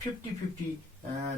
50-50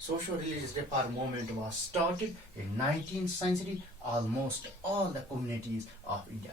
Social religious reform movement was started in 19th century. Almost all the communities of India,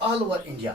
all over India,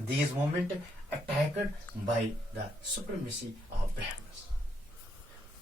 These movement attacked by the supremacy of Brahmins.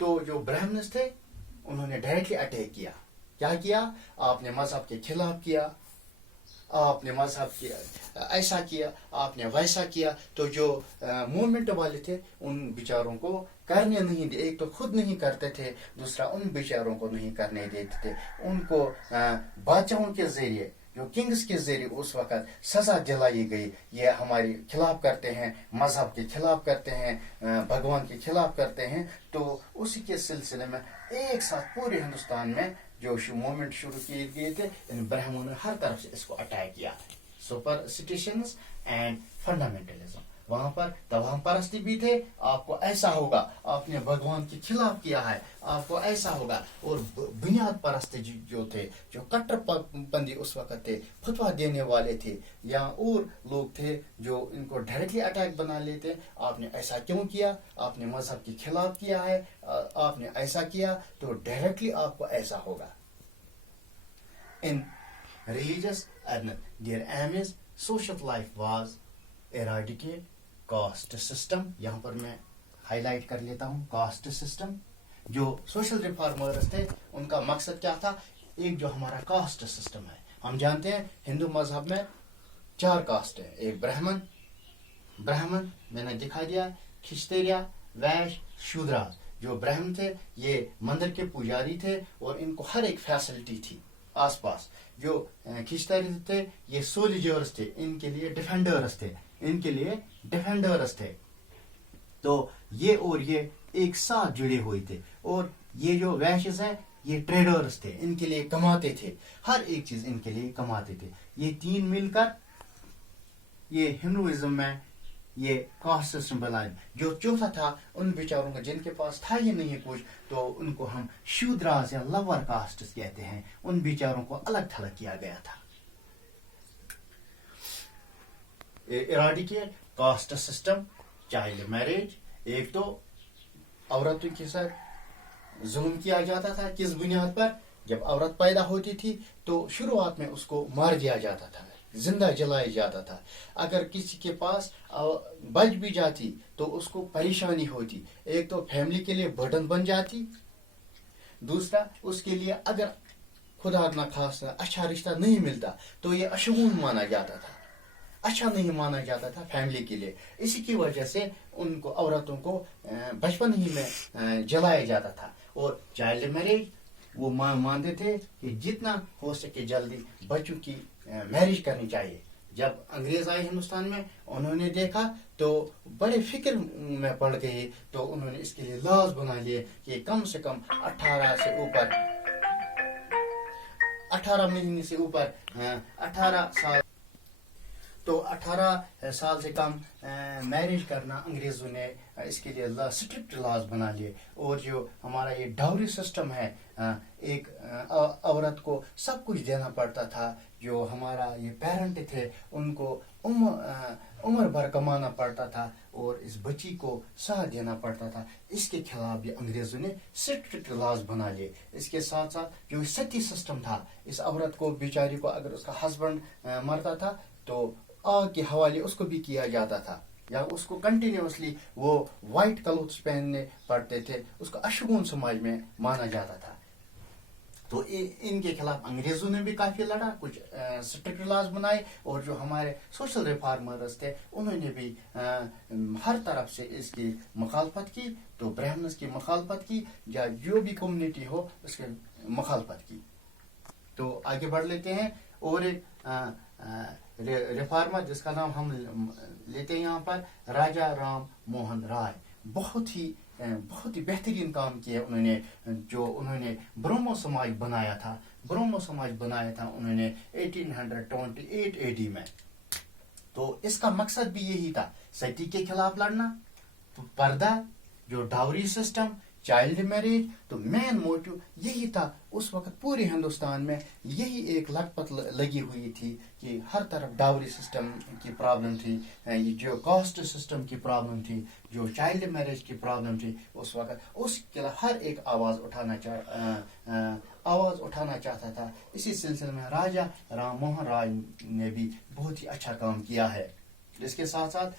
تو جو برہمنس تھے انہوں نے directly attack کیا. کیا کیا؟ آپ نے مذہب کے خلاف کیا, آپ نے مذہب کیا ایسا کیا, آپ نے ویسا کیا. تو جو موومنٹ والے تھے ان بیچاروں کو کرنے نہیں دے, ایک تو خود نہیں کرتے تھے, دوسرا ان بیچاروں کو نہیں کرنے دیتے تھے. ان کو بادشاہوں کے ذریعے, جو کنگز کے ذریعے اس وقت سزا دلائی گئی, یہ ہمارے خلاف کرتے ہیں, مذہب کے خلاف کرتے ہیں, بھگوان کے خلاف کرتے ہیں. تو اسی کے سلسلے میں ایک ساتھ پورے ہندوستان میں جو موومنٹ شروع کیے گئے تھے, ان برہموں نے ہر طرف سے اس کو اٹیک کیا. سپرسٹیشنز اینڈ فنڈامنٹلزم, وہاں پر توہم پرستی بھی تھے. آپ کو ایسا ہوگا, آپ نے بھگوان کے خلاف کیا ہے, آپ کو ایسا ہوگا. اور بنیاد پرست جو تھے, جو کٹر پندی اس وقت تھے, فتوا دینے والے تھے, یا اور لوگ تھے جو ان کو ڈائریکٹلی اٹیک بنا لیتے. آپ نے ایسا کیوں کیا, آپ نے مذہب کے خلاف کیا ہے, آپ نے ایسا کیا تو ڈائریکٹلی آپ کو ایسا ہوگا. In religious and their aim is social life was eradicate caste system. یہاں پر میں ہائی لائٹ کر لیتا ہوں کاسٹ سسٹم. جو سوشل ریفارمرز تھے ان کا مقصد کیا تھا؟ ایک جو ہمارا کاسٹ سسٹم ہے, ہم جانتے ہیں ہندو مذہب میں 4 کاسٹ ہیں. ایک برہمن میں نے دکھا دیا, کھشتریا, ویش, شودرا. جو برہمن تھے یہ مندر کے پجاری تھے اور ان کو ہر ایک فیسلٹی تھی آس پاس. جو کھشتری تھے یہ سولیجرز تھے, ان کے لیے ڈیفینڈرز تھے. تو یہ اور یہ ایک ساتھ جڑے ہوئے تھے. اور یہ جو ویشز ہیں یہ ٹریڈرز تھے, ان کے لیے کماتے تھے, ہر ایک چیز ان کے لیے کماتے تھے. یہ 3 مل کر یہ ہندوازم میں یہ کاسٹ سسٹم بنایا. جو چوتھا تھا ان بیچاروں کا جن کے پاس تھا ہی نہیں کچھ, تو ان کو ہم شودراز یا لور کاسٹ کہتے ہیں. ان بیچاروں کو الگ تھلگ کیا گیا تھا. ایراڈیکیٹ کاسٹ سسٹم, چائلڈ میرج. ایک تو عورتوں کے ساتھ ظلم کیا جاتا تھا. کس بنیاد پر؟ جب عورت پیدا ہوتی تھی تو شروعات میں اس کو مار دیا جاتا تھا, زندہ جلایا جاتا تھا. اگر کسی کے پاس بچ بھی جاتی تو اس کو پریشانی ہوتی. ایک تو فیملی کے لیے برڈن بن جاتی, دوسرا اس کے لیے اگر خدا نہ خواستہ اچھا رشتہ نہیں ملتا تو یہ اشگون مانا جاتا تھا, اچھا نہیں مانا جاتا تھا فیملی کے لیے. اسی کی وجہ سے ان کو عورتوں کو بچپن ہی میں جلایا جاتا تھا. اور چائلڈ میرج, وہ مانتے تھے کہ جتنا ہو سکے جلدی بچوں کی میرج کرنی چاہیے. جب انگریز آئے ہندوستان میں, انہوں نے دیکھا تو بڑے فکر میں پڑ گئے, تو انہوں نے اس کے لیے لاز بنا لیے کہ کم سے کم 18 مہینے سے اوپر 18 سال, تو 18 سال سے کم میرج کرنا انگریزوں نے اس کے لیے اسٹرکٹ لاز بنا لیے. اور جو ہمارا یہ ڈاوری سسٹم ہے, ایک عورت کو سب کچھ دینا پڑتا تھا. جو ہمارا یہ پیرنٹ تھے ان کو عمر بھر کمانا پڑتا تھا اور اس بچی کو ساتھ دینا پڑتا تھا. اس کے خلاف بھی انگریزوں نے اسٹرکٹ لاز بنا لیے. اس کے ساتھ ساتھ جو ستی سسٹم تھا, اس عورت کو بیچاری کو اگر اس کا ہسبینڈ مرتا تھا تو آگ کے حوالے اس کو بھی کیا جاتا تھا, یا اس کو کنٹینیوسلی وہ وائٹ کلوتھس پہننے پڑتے تھے. اس کو اشگون سماج میں مانا جاتا تھا. تو ان کے خلاف انگریزوں نے بھی کافی لڑا, کچھ اسٹرکٹ لاز بنائے. اور جو ہمارے سوشل ریفارمرز تھے انہوں نے بھی ہر طرف سے اس کی مخالفت کی. تو برہمنز کی مخالفت کی, یا جو بھی کمیونٹی ہو اس کی مخالفت کی. تو آگے بڑھ لیتے ہیں. اور ایک ریفارمر جس کا نام ہم لیتے ہیں یہاں پر, راجا رام موہن رائے. بہت ہی بہترین کام کیا انہوں نے. جو انہوں نے برہمو سماج بنایا تھا انہوں نے 1828 AD میں. تو اس کا مقصد بھی یہی تھا, ستی کے خلاف لڑنا, پردہ, جو ڈاوری سسٹم, چائلڈ میرج. تو مین موٹو یہی تھا. اس وقت پورے ہندوستان میں یہی ایک لگ پت لگی ہوئی تھی کہ ہر طرف ڈاوری سسٹم کی پرابلم تھی, جو کاسٹ سسٹم کی پرابلم تھی, جو چائلڈ میرج کی پرابلم تھی. اس وقت اس کے لیے ہر ایک آواز اٹھانا چاہتا تھا. اسی سلسلے میں راجا رام موہن رائے نے بھی بہت ہی اچھا کام کیا ہے. اس کے ساتھ ساتھ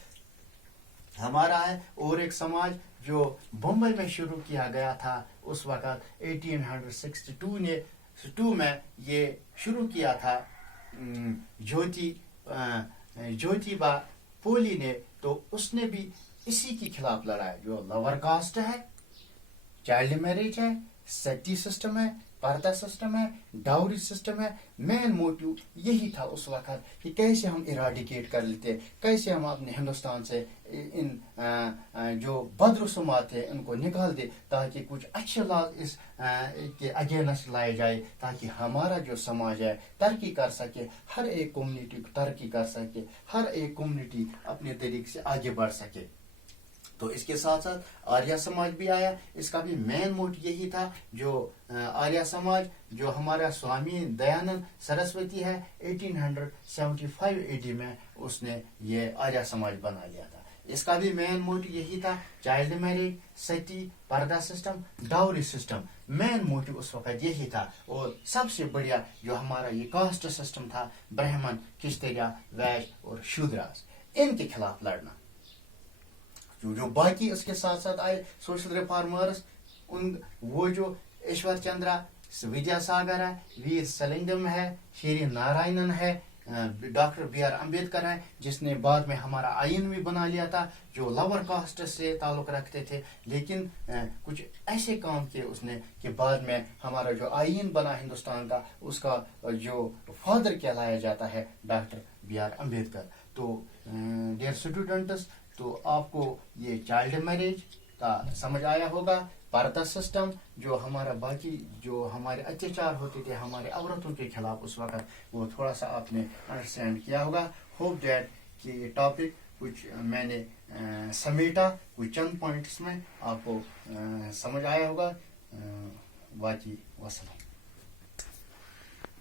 ہمارا ہے اور ایک سماج جو بمبئی میں شروع کیا گیا تھا اس وقت 1862 میں یہ شروع کیا تھا جوتی با پولی نے. تو اس نے بھی اسی کے خلاف لڑا ہے. جو لور کاسٹ ہے, چائلڈ میرج ہے, ستی سسٹم ہے, پردہ سسٹم ہے, ڈاوری سسٹم ہے, مین موٹیو یہی تھا اس وقت کہ کیسے ہم ایراڈیکیٹ کر لیتے, کیسے ہم اپنے ہندوستان سے ان جو بد رسومات ہیں ان کو نکال دے, تاکہ کچھ اچھے لاز اس کے اگینسٹ لائے جائے, تاکہ ہمارا جو سماج ہے ترقی کر سکے, ہر ایک کمیونٹی ترقی کر سکے, ہر ایک کمیونٹی اپنے طریقے سے آگے بڑھ سکے. تو اس کے ساتھ ساتھ آریہ سماج بھی آیا. اس کا بھی مین موٹو یہی تھا. جو آریہ سماج جو ہمارا سوامی دیانند سرسوتی ہے 1875 AD میں اس نے یہ آریہ سماج بنا لیا تھا. اس کا بھی مین موٹو یہی تھا, چائلڈ میرج, ستی, پردہ سسٹم, ڈاوری سسٹم. مین موٹو اس وقت یہی تھا. اور سب سے بڑھیا جو ہمارا یہ کاسٹ سسٹم تھا, برہمن, کشتریا, ویش اور شودراس, ان کے خلاف لڑنا. جو باقی اس کے ساتھ ساتھ آئے سوشل ریفارمرس, وہ جو ایشور چندرا, ودیا ساگر ہے, ویر سلنگم ہے, شری نارائنن ہے, ڈاکٹر BR امبیڈکر ہے, جس نے بعد میں ہمارا آئین بھی بنا لیا تھا, جو لور کاسٹ سے تعلق رکھتے تھے, لیکن کچھ ایسے کام کیے اس نے کہ بعد میں ہمارا جو آئین بنا ہندوستان کا, اس کا جو فادر کہلایا جاتا ہے ڈاکٹر BR امبیڈکر. تو ڈیئر اسٹوڈنٹس, تو آپ کو یہ چائلڈ میرج کا سمجھ آیا ہوگا. پردہ سسٹم جو ہمارا باقی جو ہمارے اتیاچار ہوتے تھے ہمارے عورتوں کے خلاف اس وقت, وہ تھوڑا سا آپ نے انڈرسٹینڈ کیا ہوگا. ہوپ دیٹ کہ یہ ٹاپک کچھ میں نے سمیٹا کچھ چند پوائنٹس میں, آپ کو سمجھ آیا ہوگا. باقی وسلام.